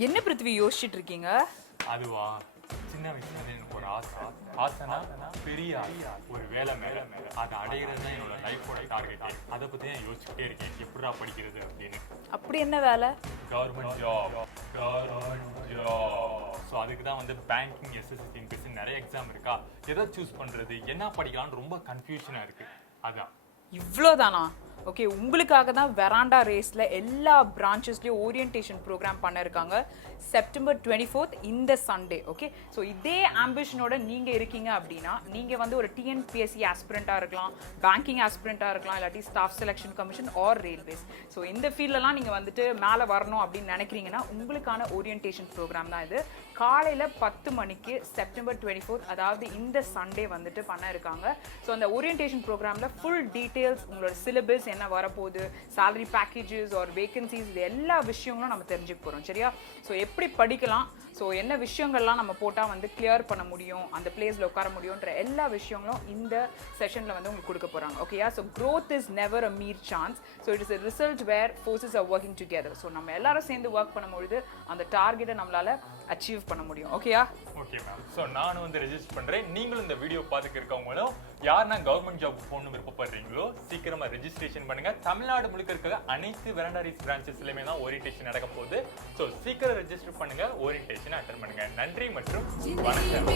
என்ன பிருத்திவி யோசிச்சுட்டு இருக்கீங்க? அதுவா, சின்ன வயசுல எனக்கு ஒரு ஆசைனா பெரிய ஒரு வேலை மேல அதை அடையிறது தான் என்னோட லைஃபோட டார்கெட். அதை பத்தி நான் யோசிச்சுட்டே இருக்கேன், எப்படா படிக்கிறது அப்படின்னு. அப்படி என்ன வேலை? Government job. ஸோ அதுக்கு தான் வந்து பேங்கிங், எஸ்எஸ்சி, டிஎன்பிஎஸ்சி நிறைய எக்ஸாம் இருக்கா, எதை சூஸ் பண்றது, என்ன படிக்கலாம்னு ரொம்ப கன்ஃபியூஷனா இருக்கு. அதான். இவ்வளோதானா? ஓகே, உங்களுக்காக தான் வெராண்டா ரேஸில் எல்லா பிரான்ச்சஸ்லேயும் ஓரியன்டேஷன் ப்ரோக்ராம் பண்ணிருக்காங்க செப்டம்பர் 24 இந்த சண்டே. ஓகே, ஸோ இதே ஆம்பிஷனோட நீங்கள் இருக்கீங்க அப்படின்னா நீங்கள் வந்து ஒரு டிஎன்பிஎஸ்சி ஆஸ்பிரண்ட்டாக இருக்கலாம், பேங்கிங் ஆஸ்பிரண்ட்டாக இருக்கலாம், இல்லாட்டி staff selection commission or railways. So இந்த ஃபீல்டெல்லாம் நீங்கள் வந்துட்டு மேலே வரணும் அப்படின்னு நினைக்கிறீங்கன்னா உங்களுக்கான ஓரியன்டேஷன் ப்ரோக்ராம் தான் இது. காலையில் 10 மணிக்கு செப்டம்பர் 24, அதாவது இந்த சண்டே வந்துட்டு பண்ண இருக்காங்க. ஸோ அந்த ஓரியன்டேஷன் ப்ரோக்ராமில் ஃபுல் டீட்டெயில்ஸ், உங்களோட சிலபஸ் என்ன வரப்போகுது, சேலரி பேக்கேஜஸ் ஆர் வேகன்சிஸ், இது எல்லா விஷயங்களும் நம்ம தெரிஞ்சுக்க போகிறோம். சரியா? ஸோ எப்படி படிக்கலாம், ஸோ என்ன விஷயங்கள்லாம் நம்ம போட்டால் வந்து கிளியர் பண்ண முடியும், அந்த பிளேஸில் உட்கார முடியுன்ற எல்லா விஷயங்களும் இந்த செஷனில் வந்து உங்களுக்கு கொடுக்க போகிறாங்க. ஓகேயா? So growth is never a Mir chance. So it is a result where forces are working together. So நம்ம எல்லாரும் சேர்ந்து ஒர்க் பண்ணும்பொழுது அந்த டார்கெட்டை நம்மளால் அச்சீவ் பண்ண முடியும். ஓகேயா? Okay ma'am. ஸோ நானும் வந்து ரெஜிஸ்டர் பண்ணுறேன். நீங்களும் இந்த வீடியோ பார்த்துட்டு இருக்கவங்களும் யாருன்னா கவர்மெண்ட் ஜாப் போகணும்னு விருப்பப்படுறீங்களோ சீக்கிரமாக ரெஜிஸ்ட்ரேஷன் பண்ணுங்கள். தமிழ்நாடு முழுக்க இருக்க அனைத்து வெராண்டா ரேஸ் பிரான்ச்சஸ்லையுமே தான் ஓரியன்டேஷன் நடக்க போகுது. ஸோ சீக்கிரம் ரெஜிஸ்டர் பண்ணுங்கள், ஓரியன்டேஷன் அட்டென்ட் பண்ணுங்கள். நன்றி மற்றும் வணக்கம்.